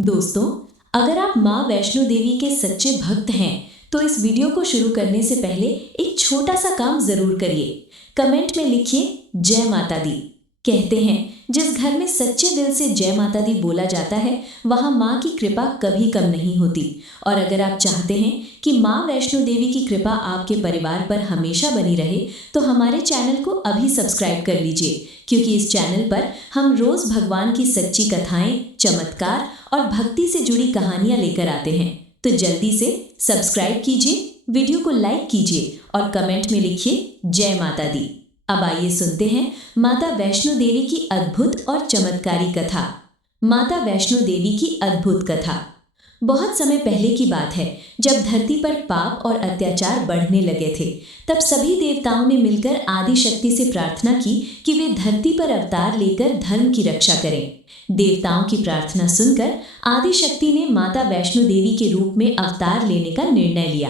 दोस्तों, अगर आप माँ वैष्णो देवी के सच्चे भक्त हैं तो इस वीडियो को शुरू करने से पहले एक छोटा सा काम जरूर करिए। कमेंट में लिखिए जय माता दी। कहते हैं जिस घर में सच्चे दिल से जय माता दी बोला जाता है वहाँ माँ की कृपा कभी कम नहीं होती। और अगर आप चाहते हैं कि माँ वैष्णो देवी की कृपा आपके परिवार पर हमेशा बनी रहे तो हमारे चैनल को अभी सब्सक्राइब कर लीजिए, क्योंकि इस चैनल पर हम रोज भगवान की सच्ची कथाएं, चमत्कार और भक्ति से जुड़ी कहानियां लेकर आते हैं। तो जल्दी से सब्सक्राइब कीजिए, वीडियो को लाइक कीजिए और कमेंट में लिखिए जय माता दी। अब आइए सुनते हैं माता वैष्णो देवी की अद्भुत और चमत्कारी कथा। माता वैष्णो देवी की अद्भुत कथा। बहुत समय पहले की बात है, जब धरती पर पाप और अत्याचार बढ़ने लगे थे, तब सभी देवताओं ने मिलकर आदि शक्ति से प्रार्थना की कि वे धरती पर अवतार लेकर धर्म की रक्षा करें। देवताओं की प्रार्थना सुनकर आदि शक्ति ने माता वैष्णो देवी के रूप में अवतार लेने का निर्णय लिया।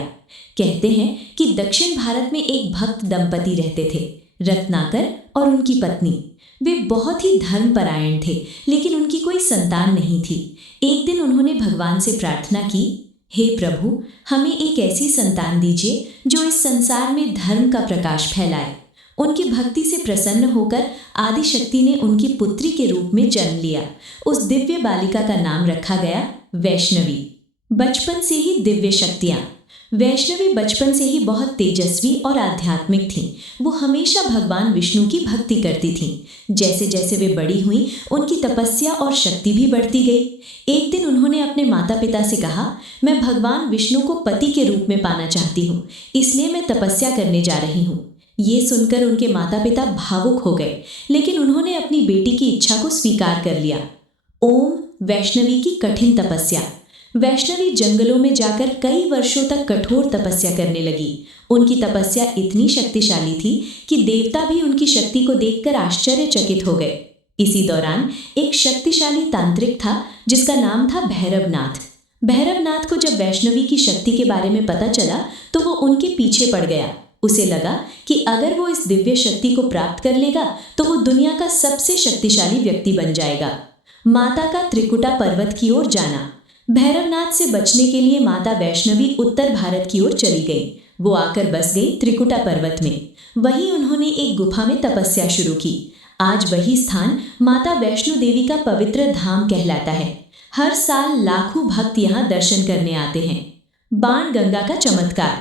कहते हैं कि दक्षिण भारत में एक भक्त दंपति रहते थे, रत्नाकर और उनकी पत्नी। वे बहुत ही धर्मपरायण थे, लेकिन उनकी कोई संतान नहीं थी। एक दिन उन्होंने भगवान से प्रार्थना की, हे प्रभु, हमें एक ऐसी संतान दीजिए जो इस संसार में धर्म का प्रकाश फैलाए। उनकी भक्ति से प्रसन्न होकर आदि शक्ति ने उनकी पुत्री के रूप में जन्म लिया। उस दिव्य बालिका का नाम रखा गया वैष्णवी। बचपन से ही दिव्य शक्तियाँ। वैष्णवी बचपन से ही बहुत तेजस्वी और आध्यात्मिक थीं। वो हमेशा भगवान विष्णु की भक्ति करती थीं। जैसे जैसे वे बड़ी हुईं, उनकी तपस्या और शक्ति भी बढ़ती गई। एक दिन उन्होंने अपने माता पिता से कहा, मैं भगवान विष्णु को पति के रूप में पाना चाहती हूँ, इसलिए मैं तपस्या करने जा रही हूँ। ये सुनकर उनके माता पिता भावुक हो गए, लेकिन उन्होंने अपनी बेटी की इच्छा को स्वीकार कर लिया। ओम वैष्णवी की कठिन तपस्या। वैष्णवी जंगलों में जाकर कई वर्षों तक कठोर तपस्या करने लगी। उनकी तपस्या इतनी शक्तिशाली थी कि देवता भी उनकी शक्ति को देखकर आश्चर्यचकित हो गए। इसी दौरान एक शक्तिशाली तांत्रिक था जिसका नाम था भैरवनाथ। भैरवनाथ को जब वैष्णवी की शक्ति के बारे में पता चला तो वो उनके पीछे पड़ गया। उसे लगा कि अगर वो इस दिव्य शक्ति को प्राप्त कर लेगा तो वो दुनिया का सबसे शक्तिशाली व्यक्ति बन जाएगा। माता का त्रिकुटा पर्वत की ओर जाना। भैरवनाथ से बचने के लिए माता वैष्णवी उत्तर भारत की ओर चली गई। वो आकर बस गई त्रिकुटा पर्वत में। वहीं उन्होंने एक गुफा में तपस्या शुरू की। आज वही स्थान माता वैष्णो देवी का पवित्र धाम कहलाता है। हर साल लाखों भक्त यहाँ दर्शन करने आते हैं। बाण गंगा का चमत्कार।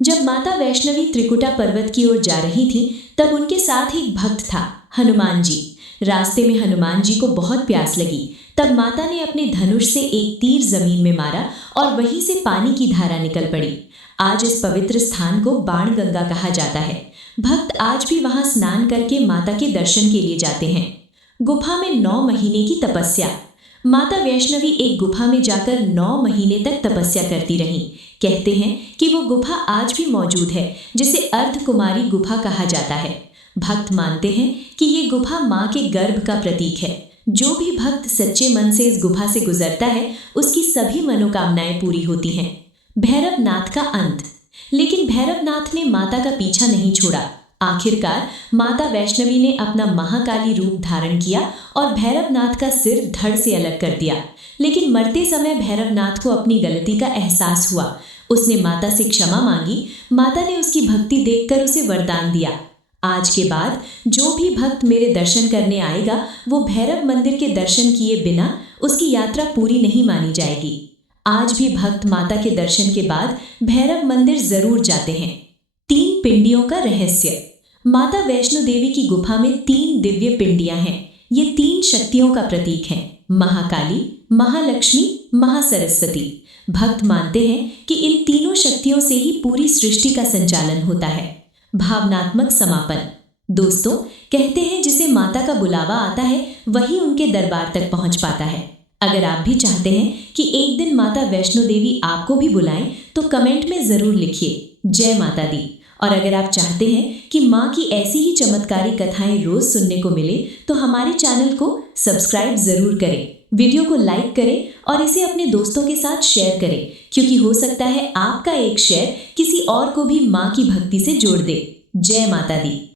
जब माता वैष्णवी त्रिकुटा पर्वत की ओर जा रही थी तब उनके साथ एक भक्त था, हनुमान जी। रास्ते में हनुमान जी को बहुत प्यास लगी। तब माता ने अपने धनुष से एक तीर जमीन में मारा और वहीं से पानी की धारा निकल पड़ी। आज इस पवित्र स्थान को बाण गंगा कहा जाता है। भक्त आज भी वहां स्नान करके माता के दर्शन के लिए जाते हैं। गुफा में 9 महीने की तपस्या। माता वैष्णवी एक गुफा में जाकर 9 महीने तक तपस्या करती रहीं। कहते हैं कि वो गुफा आज भी मौजूद है, जिसे अर्धकुमारी गुफा कहा जाता है। भक्त मानते हैं कि ये गुफा माँ के गर्भ का प्रतीक है। जो भी भक्त सच्चे मन से इस गुफा से गुजरता है उसकी सभी मनोकामनाएं पूरी होती हैं। भैरवनाथ का अंत। लेकिन भैरवनाथ ने माता का पीछा नहीं छोड़ा। आखिरकार माता वैष्णवी ने अपना महाकाली रूप धारण किया और भैरवनाथ का सिर धड़ से अलग कर दिया। लेकिन मरते समय भैरवनाथ को अपनी गलती का एहसास हुआ। उसने माता से क्षमा मांगी। माता ने उसकी भक्ति देखकर उसे वरदान दिया, आज के बाद जो भी भक्त मेरे दर्शन करने आएगा वो भैरव मंदिर के दर्शन किए बिना उसकी यात्रा पूरी नहीं मानी जाएगी। आज भी भक्त माता के दर्शन के बाद भैरव मंदिर जरूर जाते हैं। 3 पिंडियों का रहस्य। माता वैष्णो देवी की गुफा में 3 दिव्य पिंडियां हैं। ये 3 शक्तियों का प्रतीक हैं, महाकाली, महालक्ष्मी, महासरस्वती। भक्त मानते हैं कि इन तीनों शक्तियों से ही पूरी सृष्टि का संचालन होता है। भावनात्मक समापन। दोस्तों, कहते हैं जिसे माता का बुलावा आता है वही उनके दरबार तक पहुंच पाता है। अगर आप भी चाहते हैं कि एक दिन माता वैष्णो देवी आपको भी बुलाएं तो कमेंट में जरूर लिखिए जय माता दी। और अगर आप चाहते हैं कि माँ की ऐसी ही चमत्कारी कथाएं रोज सुनने को मिले तो हमारे चैनल को सब्सक्राइब जरूर करें, वीडियो को लाइक करें और इसे अपने दोस्तों के साथ शेयर करें, क्योंकि हो सकता है आपका एक शेयर किसी और को भी माँ की भक्ति से जोड़ दे। जय माता दी।